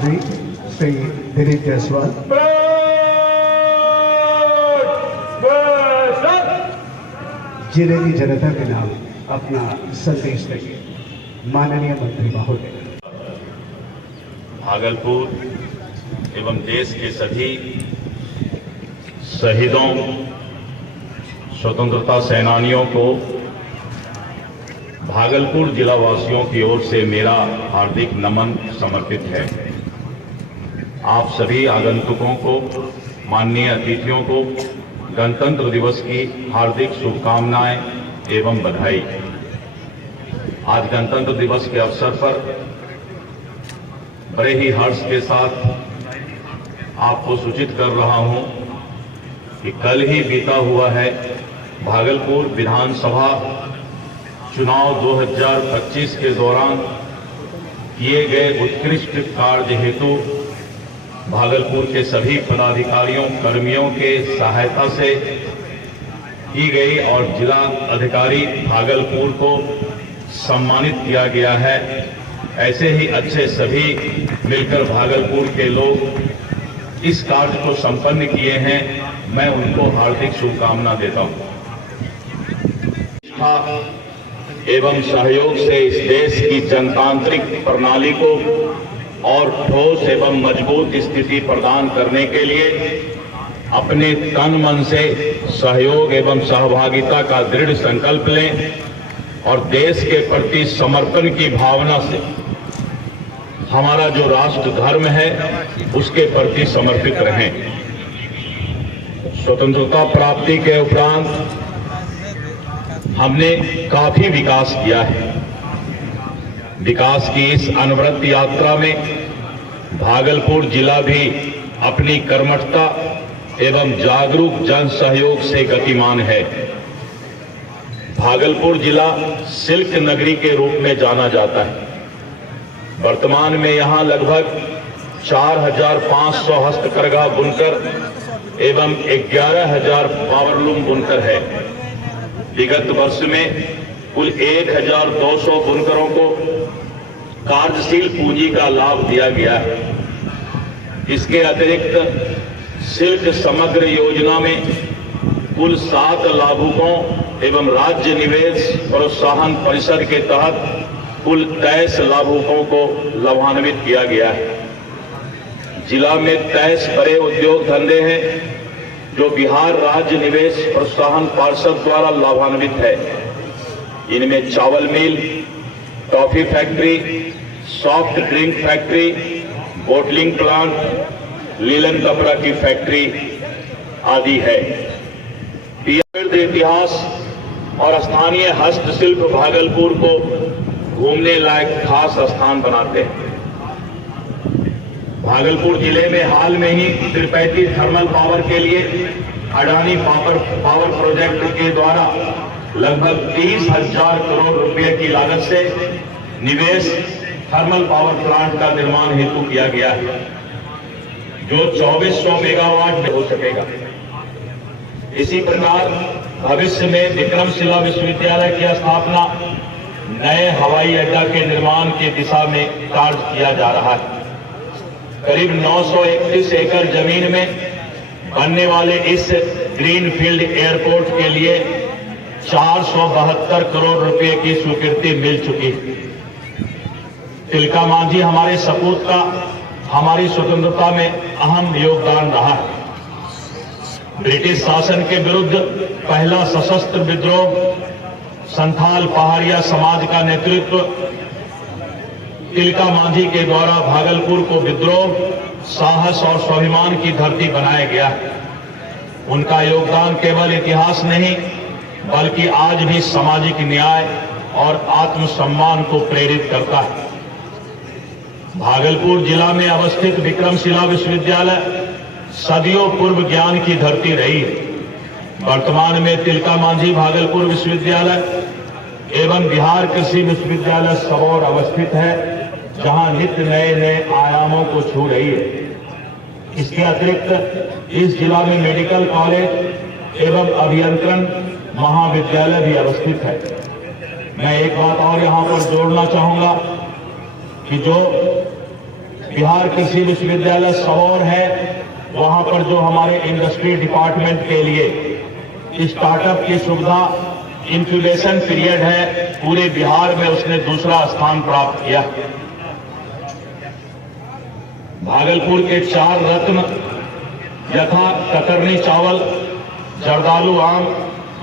मंत्री श्री दिलीप जायसवाल। जिले की जनता के नाम अपना संदेश देंगे माननीय मंत्री महोदय। भागलपुर एवं देश के सभी शहीदों, स्वतंत्रता सेनानियों को भागलपुर जिला वासियों की ओर से मेरा हार्दिक नमन समर्पित है। आप सभी आगंतुकों को, माननीय अतिथियों को गणतंत्र दिवस की हार्दिक शुभकामनाएं एवं बधाई। आज गणतंत्र दिवस के अवसर पर बड़े ही हर्ष के साथ आपको सूचित कर रहा हूं कि कल ही बीता हुआ है भागलपुर विधानसभा चुनाव 2025 के दौरान किए गए उत्कृष्ट कार्य हेतु भागलपुर के सभी पदाधिकारियों, कर्मियों के सहायता से की गई और जिला अधिकारी भागलपुर को सम्मानित किया गया है। ऐसे ही अच्छे सभी मिलकर भागलपुर के लोग इस कार्य को संपन्न किए हैं। मैं उनको हार्दिक शुभकामना देता हूं। एवं सहयोग से इस देश की जनतांत्रिक प्रणाली को और ठोस एवं मजबूत स्थिति प्रदान करने के लिए अपने तन मन से सहयोग एवं सहभागिता का दृढ़ संकल्प लें और देश के प्रति समर्पण की भावना से हमारा जो राष्ट्र धर्म है उसके प्रति समर्पित रहें। स्वतंत्रता प्राप्ति के उपरांत हमने काफी विकास किया है। विकास की इस अनवरत यात्रा में भागलपुर जिला भी अपनी कर्मठता एवं जागरूक जन सहयोग से गतिमान है। भागलपुर जिला सिल्क नगरी के रूप में जाना जाता है। वर्तमान में यहां लगभग 4,500 हस्तकरघा बुनकर एवं 11,000 पावरलूम बुनकर है। विगत वर्ष में कुल 1,200 बुनकरों को कार्यशील पूंजी का लाभ दिया गया है। इसके अतिरिक्त सिल्क समग्र योजना में कुल 7 लाभुकों एवं राज्य निवेश प्रोत्साहन परिषद के तहत कुल 23 लाभुकों को लाभान्वित किया गया है। जिला में 23 बड़े उद्योग धंधे हैं जो बिहार राज्य निवेश प्रोत्साहन पार्षद द्वारा लाभान्वित है। इनमें चावल mill, toffee factory, soft drink factory, bottling plant, लीलन कपड़ा की फैक्ट्री आदि है। इतिहास और स्थानीय हस्तशिल्प भागलपुर को घूमने लायक खास स्थान बनाते हैं। भागलपुर जिले में हाल में ही त्रिपैती थर्मल पावर के लिए अडानी पावर प्रोजेक्ट के द्वारा लगभग 30,000 करोड़ रुपए की लागत से निवेश थर्मल पावर प्लांट का निर्माण हेतु किया गया है, जो 2400 मेगावाट में हो सकेगा। इसी प्रकार भविष्य में विक्रमशिला विश्वविद्यालय की स्थापना, नए हवाई अड्डा के निर्माण की दिशा में कार्य किया जा रहा है। करीब 931 एकड़ जमीन में बनने वाले इस ग्रीनफील्ड एयरपोर्ट के लिए 472 करोड़ रुपए की स्वीकृति मिल चुकी है। तिलका मांझी हमारे सपूत का हमारी स्वतंत्रता में अहम योगदान रहा है। ब्रिटिश शासन के विरुद्ध पहला सशस्त्र विद्रोह संथाल पहाड़िया समाज का नेतृत्व तिलका मांझी के द्वारा भागलपुर को विद्रोह, साहस और स्वाभिमान की धरती बनाया गया है। उनका योगदान केवल इतिहास नहीं बल्कि आज भी सामाजिक न्याय और आत्मसम्मान को प्रेरित करता है। भागलपुर जिला में अवस्थित विक्रमशिला विश्वविद्यालय सदियों पूर्व ज्ञान की धरती रही है। वर्तमान में तिलका मांझी भागलपुर विश्वविद्यालय एवं बिहार कृषि विश्वविद्यालय सबौर अवस्थित है, जहां नित्य नए नए आयामों को छू रही है। इसके अतिरिक्त इस जिला में मेडिकल कॉलेज एवं अभियंत्रण महाविद्यालय भी अवस्थित है। मैं एक बात और यहां पर जोड़ना चाहूंगा कि जो बिहार कृषि विश्वविद्यालय सबौर है, वहां पर जो हमारे इंडस्ट्री डिपार्टमेंट के लिए स्टार्टअप की सुविधा, इंक्यूबेशन पीरियड है, पूरे बिहार में उसने दूसरा स्थान प्राप्त किया। भागलपुर के 4 रत्न यथा कतरनी चावल, जर्दालू आम,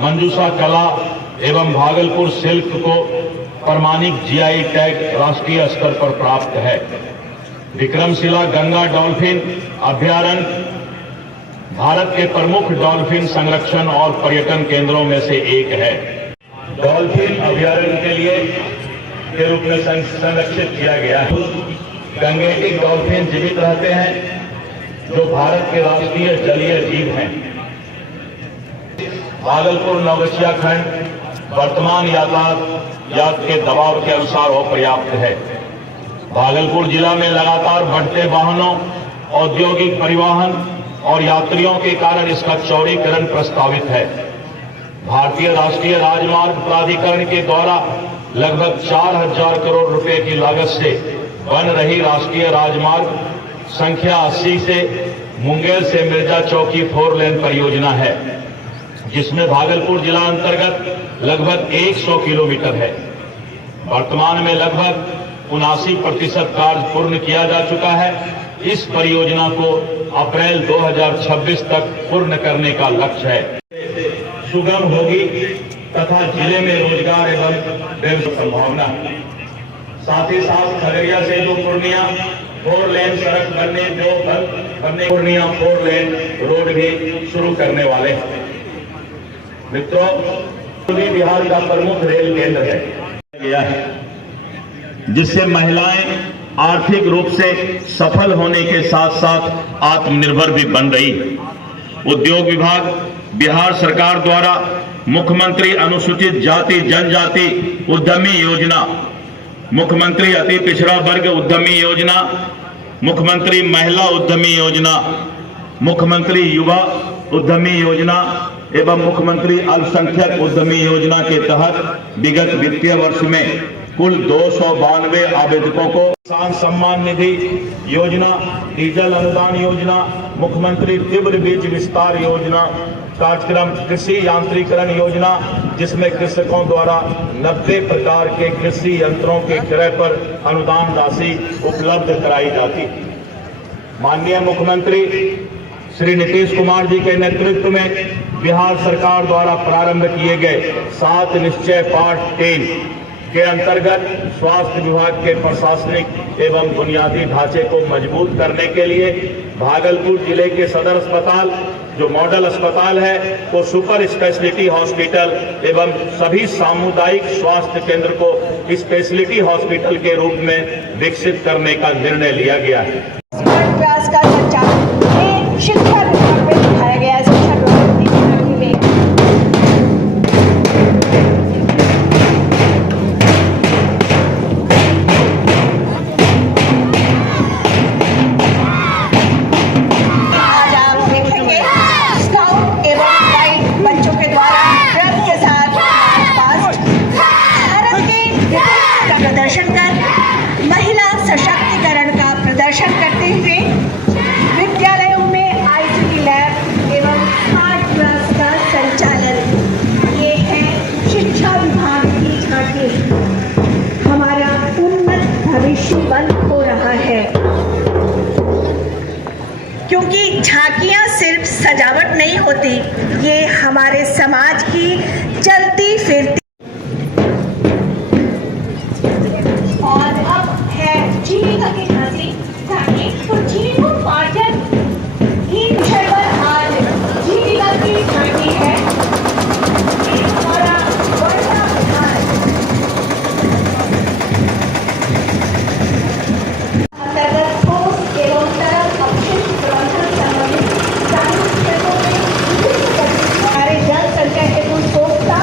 मंजूषा कला एवं भागलपुर सिल्क को प्रमाणिक जीआई टैग राष्ट्रीय स्तर पर प्राप्त है। विक्रमशिला गंगा डॉल्फिन अभयारण्य भारत के प्रमुख डॉल्फिन संरक्षण और पर्यटन केंद्रों में से एक है। डॉल्फिन अभयारण्य के लिए के रूप में संरक्षित किया गया है। गंगेटिक डॉल्फिन जीवित रहते हैं, जो भारत के राष्ट्रीय जलीय जीव हैं। भागलपुर नवगछिया खंड वर्तमान यातायात के दबाव के अनुसार अपर्याप्त है। भागलपुर जिला में लगातार बढ़ते वाहनों, औद्योगिक परिवहन और यात्रियों के कारण इसका चौड़ीकरण प्रस्तावित है। भारतीय राष्ट्रीय राजमार्ग प्राधिकरण के द्वारा लगभग 4,000 करोड़ रुपए की लागत से बन रही राष्ट्रीय राजमार्ग संख्या 80 से मुंगेर से मिर्जा चौकी 4 लेन परियोजना है, जिसमें भागलपुर जिला अंतर्गत लगभग 100 किलोमीटर है। वर्तमान में लगभग 79% कार्य पूर्ण किया जा चुका है। इस परियोजना को अप्रैल 2026 तक पूर्ण करने का लक्ष्य है। सुगम होगी तथा जिले में रोजगार एवं व्यवसाय संभावना। साथ ही साथ खगड़िया से जो पूर्णिया 4 लेन सड़क बनने पूर्णिया 4 लेन रोड भी शुरू करने वाले हैं। मित्रों, बिहार का प्रमुख रेल केंद्र है, जिससे महिलाएं आर्थिक रूप से सफल होने के साथ साथ आत्मनिर्भर भी बन रही है। उद्योग विभाग बिहार सरकार द्वारा मुख्यमंत्री अनुसूचित जाति जनजाति उद्यमी योजना, मुख्यमंत्री अति पिछड़ा वर्ग उद्यमी योजना, मुख्यमंत्री महिला उद्यमी योजना, मुख्यमंत्री युवा उद्यमी योजना एवं मुख्यमंत्री अल्पसंख्यक उद्यमी योजना के तहत विगत वित्तीय वर्ष में कुल 292 आवेदकों को किसान सम्मान निधि योजना, डीजल अनुदान योजना, मुख्यमंत्री तीव्र बीज विस्तार योजना कार्यक्रम, कृषि यांत्रिकरण योजना, जिसमें कृषकों द्वारा 90 प्रकार के कृषि यंत्रों के क्रय पर अनुदान राशि उपलब्ध कराई जाती। माननीय मुख्यमंत्री श्री नीतीश कुमार जी के नेतृत्व में बिहार सरकार द्वारा प्रारंभ किए गए 7 निश्चय पार्ट 3 के अंतर्गत स्वास्थ्य विभाग के प्रशासनिक एवं बुनियादी ढांचे को मजबूत करने के लिए भागलपुर जिले के सदर अस्पताल, जो मॉडल अस्पताल है, को सुपर स्पेशलिटी हॉस्पिटल एवं सभी सामुदायिक स्वास्थ्य केंद्र को स्पेशलिटी हॉस्पिटल के रूप में विकसित करने का निर्णय लिया गया है। प्रयास का संचालन शिक्षा विभाग में दिखाया गया है। शिक्षा विभाग में आज आप देखेंगे स्काउट एवं गाइड बच्चों के द्वारा ड्रग के साथ भारत के प्रदर्शन कर महिला सशक्तिकरण का प्रदर्शन करते हुए विद्यालयों में आईसीटी लैब एवं स्मार्ट क्लास का संचालन। ये है शिक्षा विभाग की झांकी। हमारा उन्नत भविष्य बंद हो रहा है, क्योंकि झांकियां सिर्फ सजावट नहीं होती, ये हमारे समाज की चलती फिरती। और अब है जीविका की झांकी। तो जीवोपार्जन ही विषय पर आज जीविका की झांकी है। हमारा वर्षा विधान अंतर्गत ठोस एवं तरल अपशिष्ट प्रबंधन संबंधित ग्रामीण क्षेत्रों में हमारे जन संचय हेतु सोखता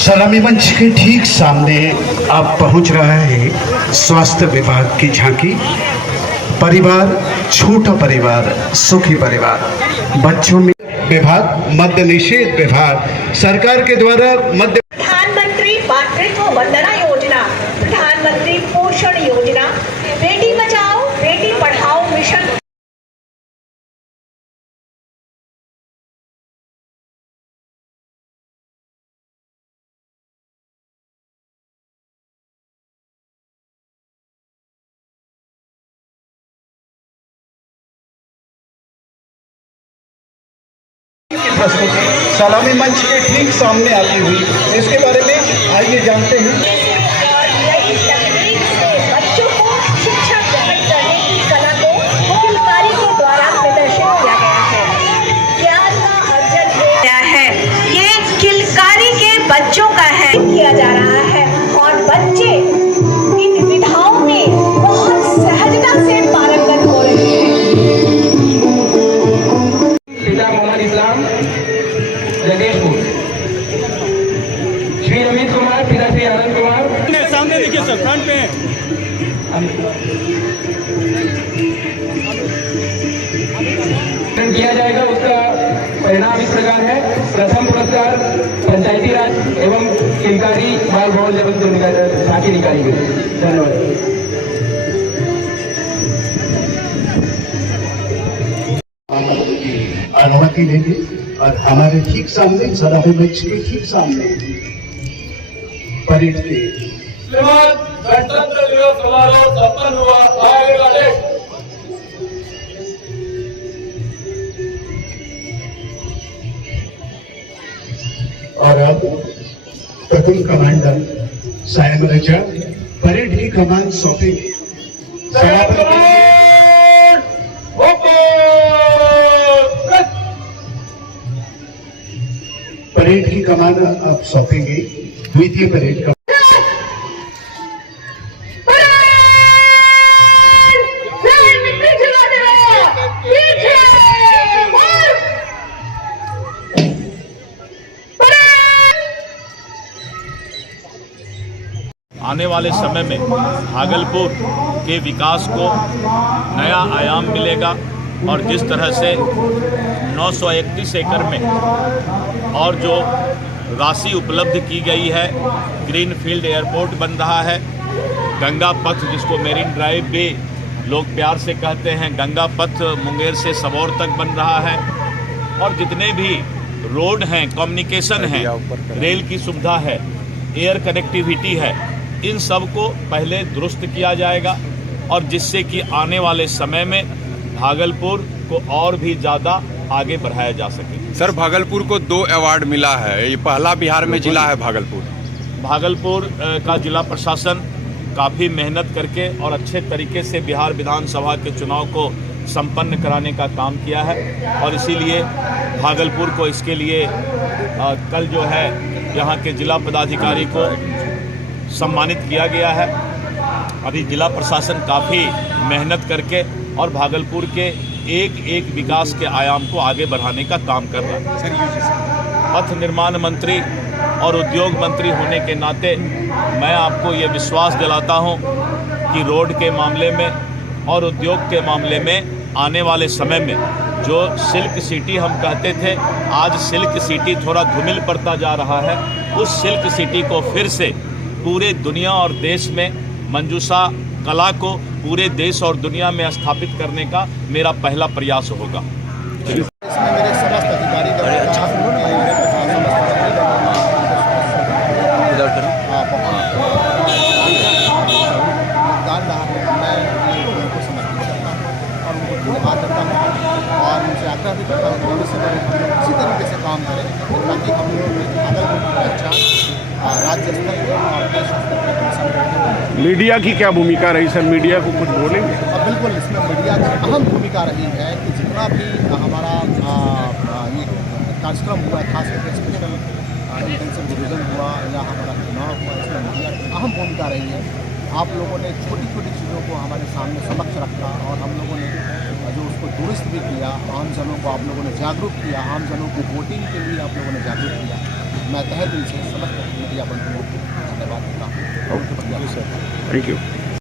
सलामी मंच के ठीक सामने अब पहुंच रहा है स्वास्थ्य विभाग की झांकी। परिवार, छोटा परिवार, सुखी परिवार। बच्चों में विभाग, मद्य निषेध विभाग, सरकार के द्वारा मद्य। प्रधानमंत्री मातृत्व वंदना योजना, प्रधानमंत्री पोषण योजना, बेटी बचाओ बेटी पढ़ाओ मिशन। सलामी मंच के ठीक सामने आती हुई, इसके बारे में आइए जानते हैं। नई तकनीक से बच्चों को शिक्षा प्रदान करने की कला को किलकारी के द्वारा प्रदर्शित किया गया है। ज्ञान का अर्जन किया है, ये किलकारी के बच्चों का है किया जा रहा है और बच्चे इन विधाओं में बहुत सहजता से पारंगत हो रहे हैं। इस्लाम जगेशपुर, श्री अमित कुमार, पिता श्री आनंद कुमार। सामने देखिए सर, फ्रंट पे किया जाएगा। उसका परिणाम इस प्रकार है। प्रथम पुरस्कार पंचायती राज एवं किलकारी बाल भवन लेवल से राशि निकाली गई। धन्यवाद। अनुमति लेंगे और हमारे ठीक सामने, सलामी मंच के ठीक सामने परेड के गणतंत्र दिवस समारोह संपन्न हुआ। आगे वाले और अब प्रथम कमांडर सायम रजा परेड की कमान सौंपेंगे। परेड की कमान अब सौंपेंगे द्वितीय परेड का। आने वाले समय में भागलपुर के विकास को नया आयाम मिलेगा और जिस तरह से 931 एकड़ में और जो राशि उपलब्ध की गई है, ग्रीन फील्ड एयरपोर्ट बन रहा है, गंगा पथ जिसको मेरीन ड्राइव भी लोग प्यार से कहते हैं, गंगा पथ मुंगेर से सबौर तक बन रहा है और जितने भी रोड हैं, कम्युनिकेशन है, रेल की सुविधा है, एयर कनेक्टिविटी है, इन सब को पहले दुरुस्त किया जाएगा और जिससे कि आने वाले समय में भागलपुर को और भी ज़्यादा आगे बढ़ाया जा सके। सर, भागलपुर को 2 अवार्ड मिला है, ये पहला बिहार में जिला है भागलपुर। भागलपुर का जिला प्रशासन काफ़ी मेहनत करके और अच्छे तरीके से बिहार विधानसभा के चुनाव को संपन्न कराने का काम किया है और इसीलिए भागलपुर को इसके लिए कल जो है यहाँ के जिला पदाधिकारी को सम्मानित किया गया है। अभी जिला प्रशासन काफ़ी मेहनत करके और भागलपुर के एक एक विकास के आयाम को आगे बढ़ाने का काम कर रहा है। पथ निर्माण मंत्री और उद्योग मंत्री होने के नाते मैं आपको ये विश्वास दिलाता हूँ कि रोड के मामले में और उद्योग के मामले में आने वाले समय में जो सिल्क सिटी हम कहते थे, आज सिल्क सिटी थोड़ा धूमिल पड़ता जा रहा है। उस सिल्क सिटी को फिर से पूरे दुनिया और देश में मंजूषा कला को पूरे देश और दुनिया में स्थापित करने का मेरा पहला प्रयास होगा। इसमें मेरे समस्त अधिकारी और उनसे आग्रह भी करता हूँ कि इसी तरीके से काम करें ताकि हम लोग भागलपुर की पहचान राज्य स्तर पर और देश स्तर पर। मीडिया की क्या भूमिका रही सर, मीडिया को कुछ बोलेंगे? बिल्कुल, इसमें मीडिया की अहम भूमिका रही है कि जितना भी हमारा ये कार्यक्रम हुआ, खास करके स्पेशल इंटेंसिव डिवीजन हुआ या हमारा चुनाव हुआ, इसमें मीडिया की अहम भूमिका रही है। आप लोगों ने छोटी छोटी चीज़ों को हमारे सामने समक्ष रखा और हम लोगों ने जो उसको दुरुस्त भी किया, आम जनों को आप लोगों ने जागरूक किया, आम जनों को वोटिंग के लिए आप लोगों ने जागरूक किया। मैं तहे दिल से समस्त मीडिया बंधुओं को धन्यवाद देता हूँ। Thank you.